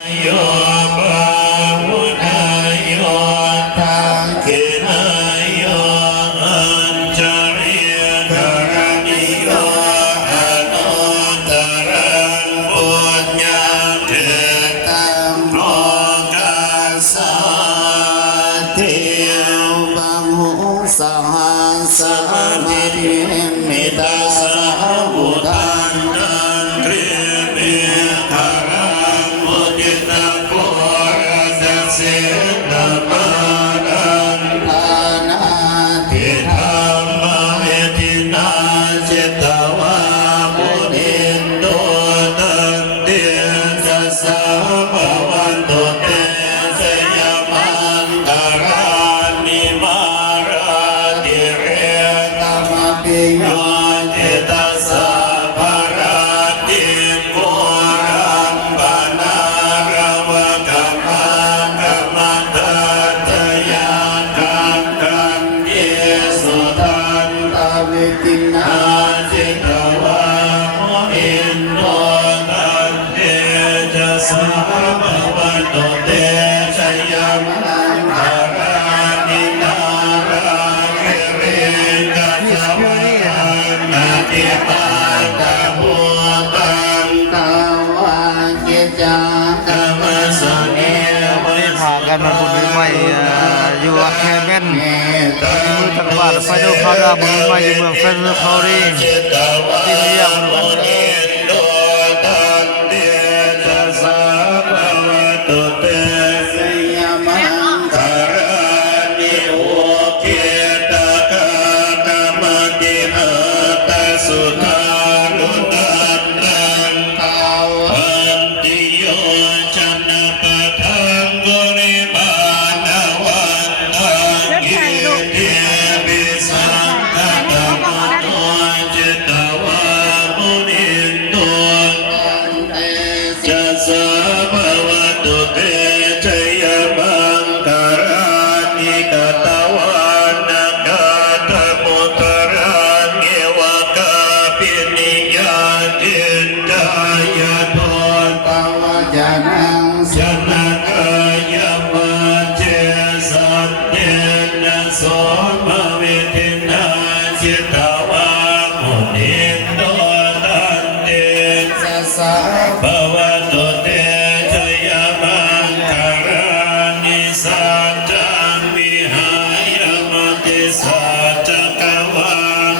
โยบาหุนายโยทังขินายโยอัญชริยกรณิโยอนุตรังปุญญาเทตังโลกัสสะทิบาหุสหัสสะมิมิตาสะอุทันตังเตมิหารังมุติตะโกรัสสะนะมานันทานาทิธรรมเวทินาจิตตวามุนินโตตันเตสัสสะภวันตุเตสยามันตารานิมาราติเรตมะปิโยจิตตัสสะภราติโกรัมปนารวะกัมมังกัมมัตตตยาคังคันเยสุทันตวิตินาจิตตวามุนินโนตันเตจะสะภวันตุเตชยมังคารานินาราคิริกัจจวังนาติปาตะภูตังตาวันกิจจังธรรมสุเนว พากันมาบุญใหม่อยู่อาแคเมนมือทางบ้านไปดูเขาดาบุญใหม่อยู่เมืองเฟรนด์คอรีที่เรียกมันกันสุทารุตันตังภาวันติโยชนะปะทังกุริมานาวันตังกิเตปิสังฆะตมะโตจิตตวามุนินโตตันเตจะสะภวตุเตชยมังคารานิกตวานากาตมุตระเงวกาปินิยาจินตายาโทปวจนังชนะกายมัจเจสันเตนะโสมวิทินาจิตตวามุนินโตตันเตสัสสะภวตุเตชยมังคารานิสัจจังวิหายมติสัจจกวา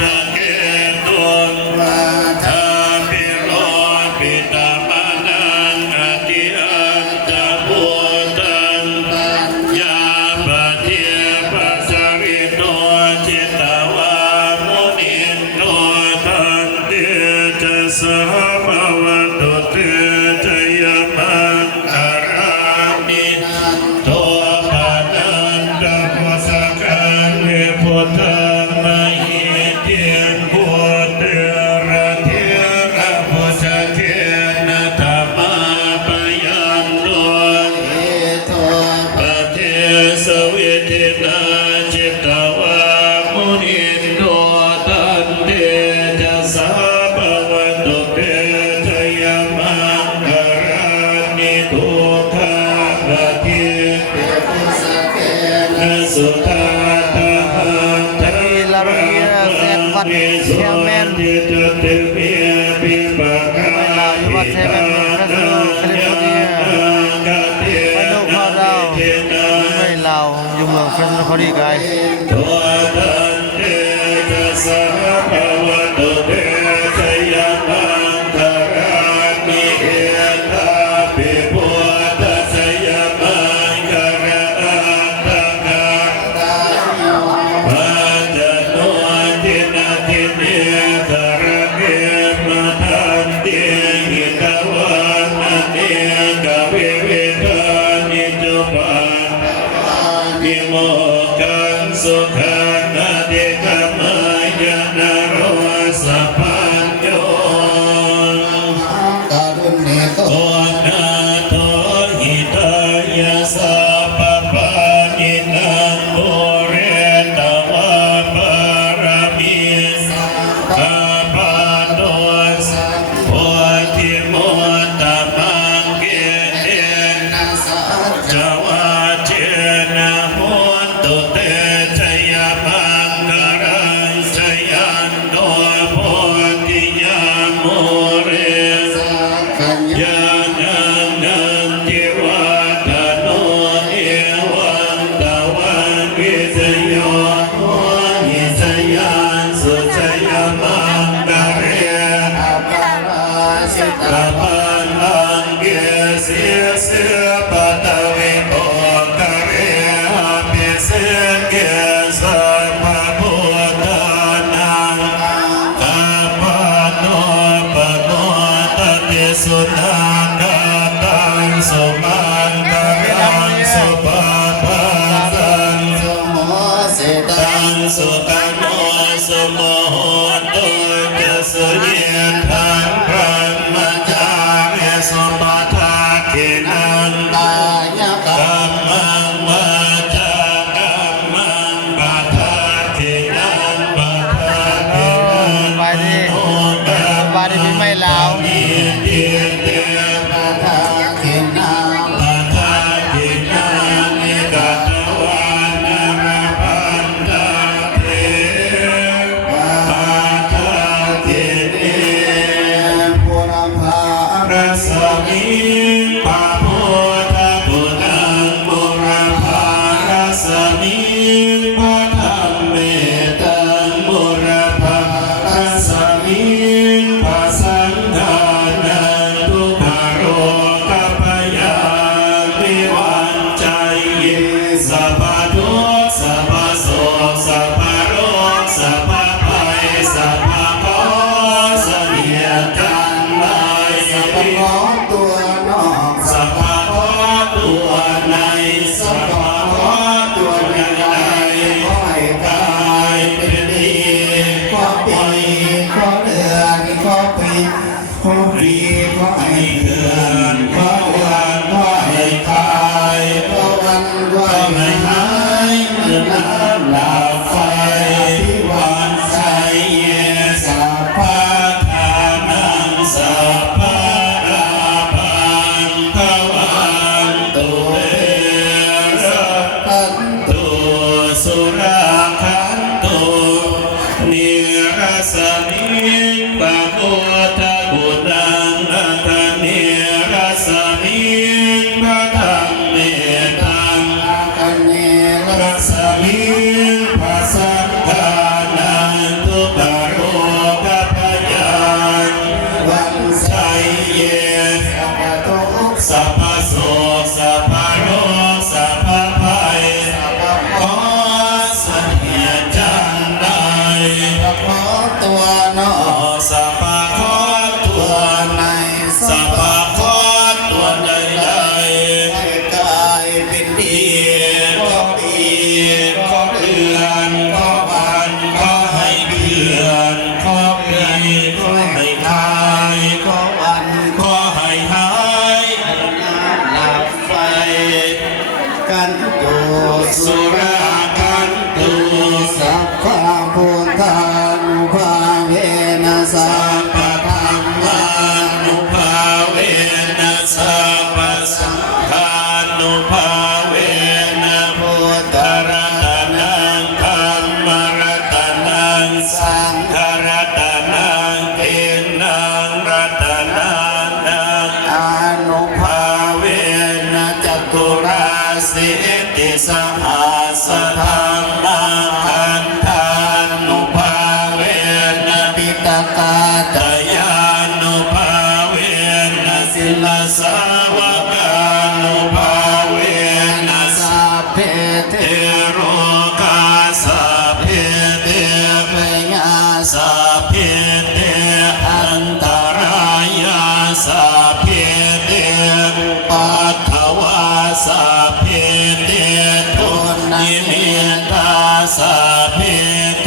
นะเกตุนวาทาปิโลปิตามานังอติอันตะพุตังปัญญาปะเทียปัสสริโนจิตตวามุนินโนตันเตจะสะภวตุเตชยมังคารานินันโตปะนันตะโพสกันเวพุทธังมหิเตียงพุทธระเทระพุทธเกนะธรรมาปยันโตเอโตปะเทสวิทินาจิตตวามุนินโนตันเตจะสะภวตุเตชยมังคารานิทุกขาปะเทเตปุสเกนะสุทาตาหังทา ที่ลาเรียเซนวัดเชียงแมน ทิตติเมียปิปะกา เวลาอยู่วัดเชียงแมนเมืองเฟรนด์แคลิฟอร์เนียไปดูเขาดาวไม่ลาวอยู่เมืองเฟรนด์คอรีไก ตัวตันเตจะสะภวตุเตชยมังคารามิเอตาปิพุทธชยมังคาราอัตตะกาตาโยปัจจโนทินาทิเนคาระเกมทันเตหิตวานะเนกวิวิธานิจุปันนิโมกังสุขังอเดกมายนโรสัพพัญโยกรุณิโกนาถ จวัจเจนะโหตุเตชยมังคารังชยันโตโพธิยาโมเรยานังนันทิวัฒโนเอวันตวันวิสโยโหนิสยันสุชยมังคาเรกะปันลังเกสิเสปะตะวิโภคาเรหะปิเสเกสัพพะพุทธานังกัปปะโนปะโนตติสุนันทตังสุมังคารังสุปะปะตังตังสุตโนสุโมโหตุจะสุเยทังพระมจามิสุปะทาคินังกัมมังวาจากัมมังปะทาคินังปะทาคินัง ไปดิไปดิพี่ไม่ลาว นิเตเตปะทาคินังปะทาคินังนิกัตวานาราพันธาเทปะทาคิเน รัสมิงปะโพธะปุนังบุรพารัสมิงปะธรรมเมตังบุรพารัสมิงปะสังฆานังทุกขโรกัปปยาวิวันจัยเยสัพพะทุกข์สัพพะโศกสัพพะโรคสัพพะภัยสัพพะเคราะห์เสนียดจันไร สัพพะตัวในสัพพะตัวในขอให้กายเป็นดีขอปีขอเดือนขอปีขอปีขอให้เดือนขอวันขอให้กายขอวันขอให้หายเหมือนน้ำหลากไฟวันใจเยสัพพะทานังสัพพะราพังภวันตุเตระคันตุสุราคันตุนิรัสมิงปะโพธะปุนังอะทะนิรัสมิงปะธรรมเมตังรัสมิงปะสังฆานังทุกขโรกัปปยานวันไสเยสัพพะโศกสัพพะโรคสัพพะภัยขอเสนียดจันไรสัพพะตัวโนสัพพะขอตัวในสัพพะขอตัวใดๆให้กายเป็นดีขอปีขอเดือนขอวันขอให้เดือนขอปีขอให้ทายขอวันขอให้หายหลับไฟกันตุสุรากันตุสัพพะพุทธานุภาเวนะสัพพะธัมมานุภาเวนะสัพพะสังฆานุภาเวนะพุทธรัตนังธัมมรัตนังสังฆรัตนังทินังรัตนังอนุภาเวนะจตุราสิติสหัสธรรมังคันธานุภาเวนะปิตกาตยานุภาเวนะศิลสาวกานุภาเวนะสัพเพเทโรกาสัพเพเทเมยาสัพเพเทอันตรายาสัพเพเทอุปัฏฐวาสัพเพเททุนิมิตาสัพเพเท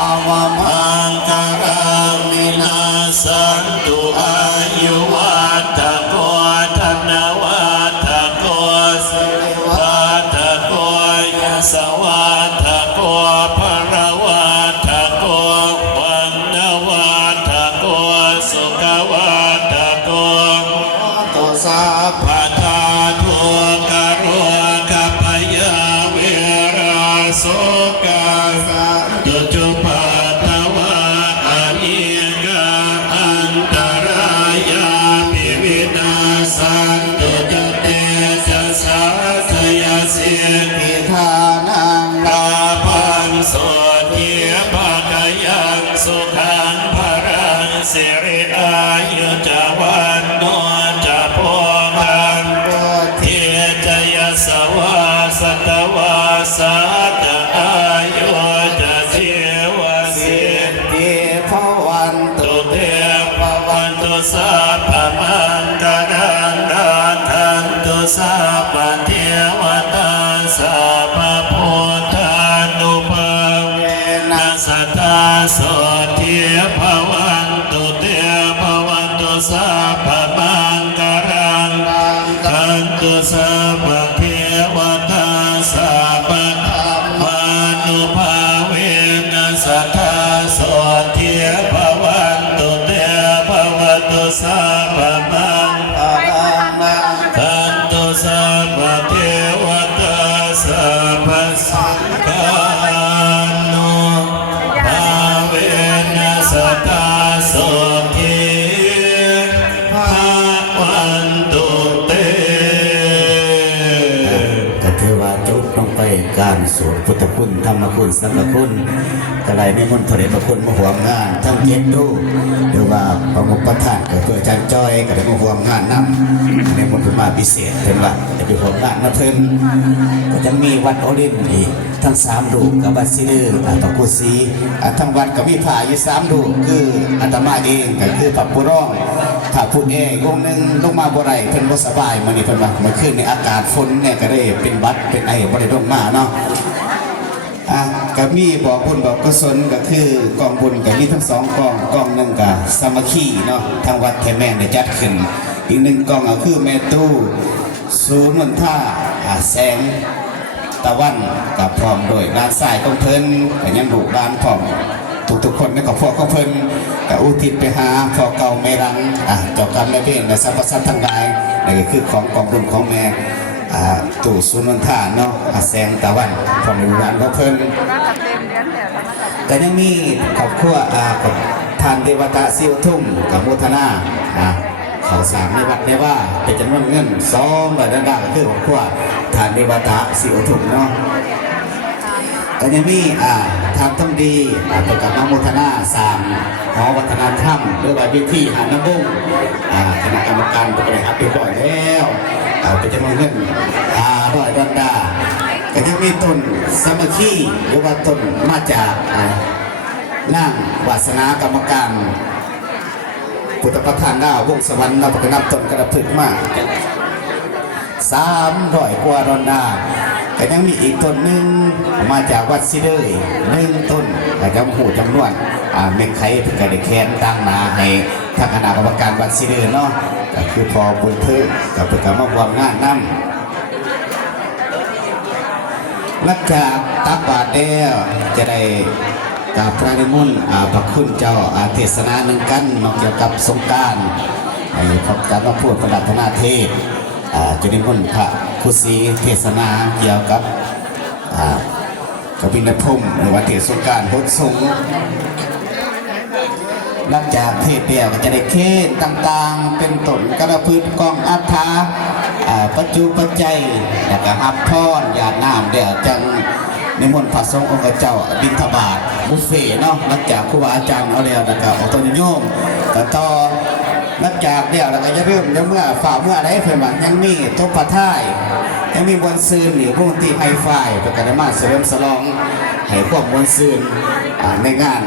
อวมังคารังมินาสันตุอายุวัฏโกธนวัฏโกสิริวัฏโกยสวัฏโกภรวัฏโกวันนวัฏโกสุขวัฏโกตุสัพพะทาทุกขโร กาตุจุปัตตวะอนิกาอันตรายาปิวินาสันตุจเตจะสาธยาเสียทิธานังลาภังโสทิปะกายังสุขังภรังสิริอายุจวันโนจะโพหังเทจยสวาสตวาสัตอายุจะเทวสิทธิภวันตุเตภวันตุสัพพมังกรังรักขันตุสัพพเทวตาสัพพพุทธานุภาเวนัสสตาโสทิภวันตุเตภวันตุสัพพมังกรังรักขันตุสัพพเทวตาสัพพธัมมานุภาเวนัสสตาโสทิภวันตุเตภวันตุสัพพมังขันตุสัพพเทวตาสัพพสังฆานุภาเวนัสสตาโสทิภวันตุเต ก็ถือว่าจุดลงไปการสวดพุทธคุณธรรมคุณสังฆคุณกระไรในมนต์เถริพระคุณมาห่วงงานทั้งเจ็ดดูหรือว่าประมุขประธานก็เพื่ออาจารย์จ้อยก็ได้มาห่วงงานนำในมนต์มาพิเศษเป็นว่าจะไปห่วงงานมาเพิ่นก็จะมีวัดโอรินอีกทั้ง3ดูกับวัดซีดือตะกุศรีทั้งวัดก็มีผ่าอยู่3ดูคืออาตมาเองก็คือพระปุร้องถ้าพูดเององค์หนึ่งลงมาบ่ไรเพิ่นบ่สบายมื้อนี้เพิ่นว่าเมื่อคืนในอากาศฝนเนี่ยก็ได้เป็นบัดเป็นไอบ่ได้ลงมาเนาะก็มีบอกบุญบอกกุศลก็คือกองบุญก็มีทั้ง2กองหนึงก็สามัคคีเนาะทางวัดแท่แม่ได้จัดขึ้นอีก1กองก็คือแม่ตู้ศูนย์มนท่าแสงตะวันกับพร้อมโดยด้านซ้ายของเพิ่นก็ยังลูกด้านพร้อมทุกๆคนในครอบครัวของเพิ่นก็อุทิศไปหาพ่อเก่าแม่รังเจ้ากรรมนายเวรและสรรพสัตว์ทั้งหลายนั่นก็คือของกองบุญของแม่ตู่สุนทานเนาะแสงตะวันพร้อมด้วยด้านของเพิ่นก็ยังมีครอบครัวกับทานเทวตาซิวทุ่มกับโมทนาเขาสามในวัดได้ว่าเป็นจำนวนเงิน200ล้านบาทก็คือครอบครัวทานเทวตาซิวทุ่มเนาะก็ยังมีทำต้องดีประกาศนโมทนา3หอวัฒนธรรมหรือว่าวิธีหาน้ำบุ้งคณะกรรมการประกาศเรียบร้อยแล้วเป็นจำนวนเงิน500 ล้านบาทก็ยังมีต้นสามัคคีหรือว่าต้นมาจากนางวาสนากรรมการพุทธประธานดาววงสวรรค์เราประนับต้นกระพึกมาก300 กว่าล้านบาทก็ยังมีอีกต้นหนึ่งมาจากวัดซิเดย1 ต้นก็จำหูจำนวนเมฆไข่เพื่อได้แคนตั้งนาให้ทางคณะกรรมการวัดซิเดยเนาะก็คือพอบุญเพิ่มกับประกาศมาร่วมงานนำหลังจากตักบาตรแล้วจะได้กราบพระนิมนต์พระคุณเจ้าเทศนาหนึ่งกันเกี่ยวกับสงกรานต์ให้พระการมาพูดประดับนาเทศจะนิมนต์พระครูศรีเทศนาเกี่ยวกับกบินพรหมหรือว่าเทศสงกรานต์พุทธสงฆ์หลังจากเทศเดียวก็จะได้เทศต่างๆเป็นต้นกระพือกองอัฏฐาปัจจุปัจจัยแล้วก็ฮับพรญาติน้ำเดี๋ยวจังนิมนต์พระสงฆ์องค์เจ้าบิณฑบาตบุฟเฟ่เนาะหลังจากครูบาอาจารย์เอาแล้วแล้วก็อตโยมก็ต่อหลังจากเดี๋ยวแล้วก็จะเริ่มเมื่อฝ่าเมื่ออะไรเพิ่นว่ายังมีทบปะท่ายยังมีมวลซืนหรือวงดนตรีไฮไฟประกาศมาเสริมสลองให้ความมวลซืนในงาน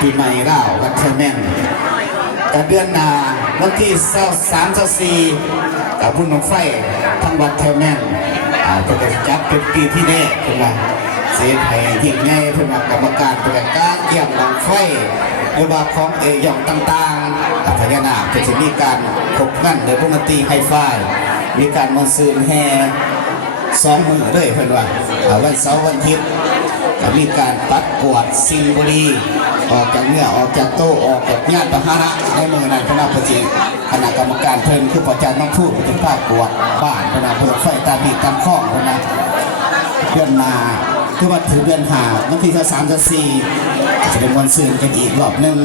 ปีใหม่ลาววัดเทอร์แมนเดือนหน้าวันที่23-24กับบุญบั้งไฟทั้งวัดเทอร์แมนจะจัดเป็นปีที่แรกเพิ่นว่าเสียให้ยิ่งใหญ่เพิ่นว่ากรรมการประกาศเกี่ยมบั้งไฟหรือว่าของหย่อมต่างๆพญานาคจะมีการคบงั้นโดยวงดนตรีไฮไฟมีการมวลซืนแห่2 มื้อเลยเพิ่นว่าวันเสาร์วันอาทิตย์ก็มีการปัดกวาดสิ่งบุรีออกจากเนื้อออกจากโต๊ะออกจากญาติพาหนะในมือนั้นคณะประชุมคณะกรรมการเพิ่นคือพระอาจารย์ต้องพูดถึงภาคกวาดบ้านคณะพลไฟตามมีตามข้องนะเดือนมา คือว่าถึงเดือนหาวันที่3 4จะเป็นวันซื่นกันอีกรอบหนึ่ง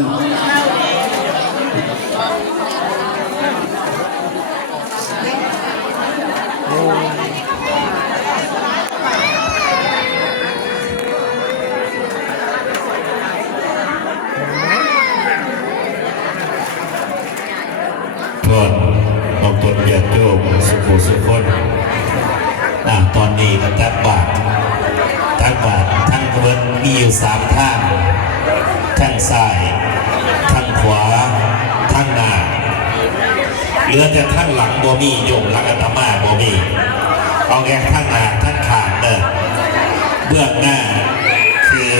ทนออกตนเดียดโยมสุขุสุขคนตอนนี้ก็ตักบาตรทั้งเบิดมีอยู่3ทางทั้งซ้ายทั้งขวาทั้งหน้าเหลือแต่ทั้งหลังบ่มีโยมหลังอาตมาบ่มีเอาแค่ทั้งหน้าทั้งข้างเด้อเบื้องหน้าคือ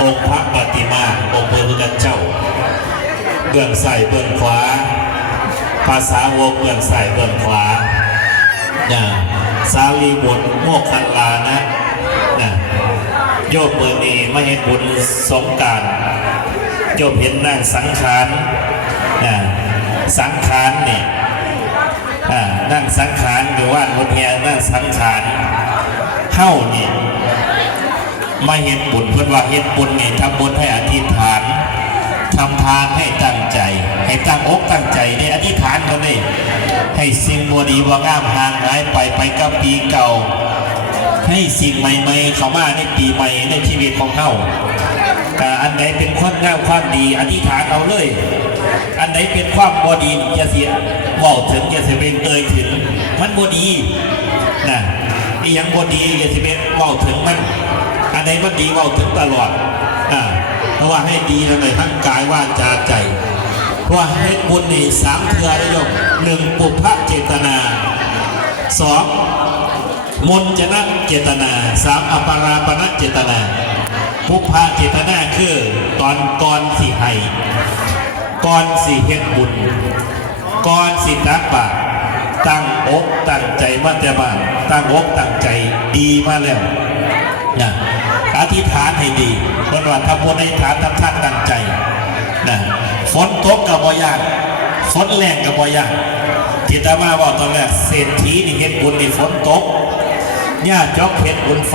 องค์พระปฏิมาองค์พระพุทธเจ้าเบื้องซ้ายเบื้องขวาภาษาวกเบื้องซ้ายเบื้องขวาสาลีบุตรโมกขันลานะโยมเบอร์นี้ไม่เห็นบุญสงการโยมเห็นนั่งสังขารเนี่ยนั่งสังขารหรือว่าบนแหงนั่งสังขารเข้านี่ไม่เห็นบุญเพื่อนว่าเห็นบุญนี่ทำบุญให้อธิษฐานทำทานให้ตั้งใจให้ตั้งอกตั้งใจในอธิษฐานกันเลยให้สิ่งบดีว่างามห่างหายไปกับปีเก่าให้สิ่งใหม่ๆเข้ามาในปีใหม่ในชีวิตของเขาอันไหนเป็นความงามความดีอธิษฐานเอาเลยอันไหนเป็นความบดีจะเสียบอกถึงจะเสียเป็นเอ่ยถึงมันบดีนะอีหยังบดีจะเสียเป็นบอกถึงมันอันไหนมันดีบอกถึงตลอดเพราะว่าให้ดีในทั้งกายว่าจาใจเพราะว่าให้บุญนี่3 เทื่อได้ยก1ปุพพะเจตนา2มนจนะเจตนา3อปาราปณะเจตนาปุพพะเจตนาคือตอนก่อนสิให้ก่อนสิเฮ็ดบุญก่อนสิตักบาตรตั้งอกตั้งใจมาแต่บ้านตั้งอกตั้งใจดีมาแล้วนะอธิษฐานให้ดีคนว่าทำบุญให้ฐานทำท่านตั้งใจนะฝนตกกับบ่ยากฝนแรงกับบ่ยากที่ตามาบอกตอนแรกเศรษฐีนี่เฮ็ดบุญนี่ฝนตกญาติจอกเฮ็ดบุญ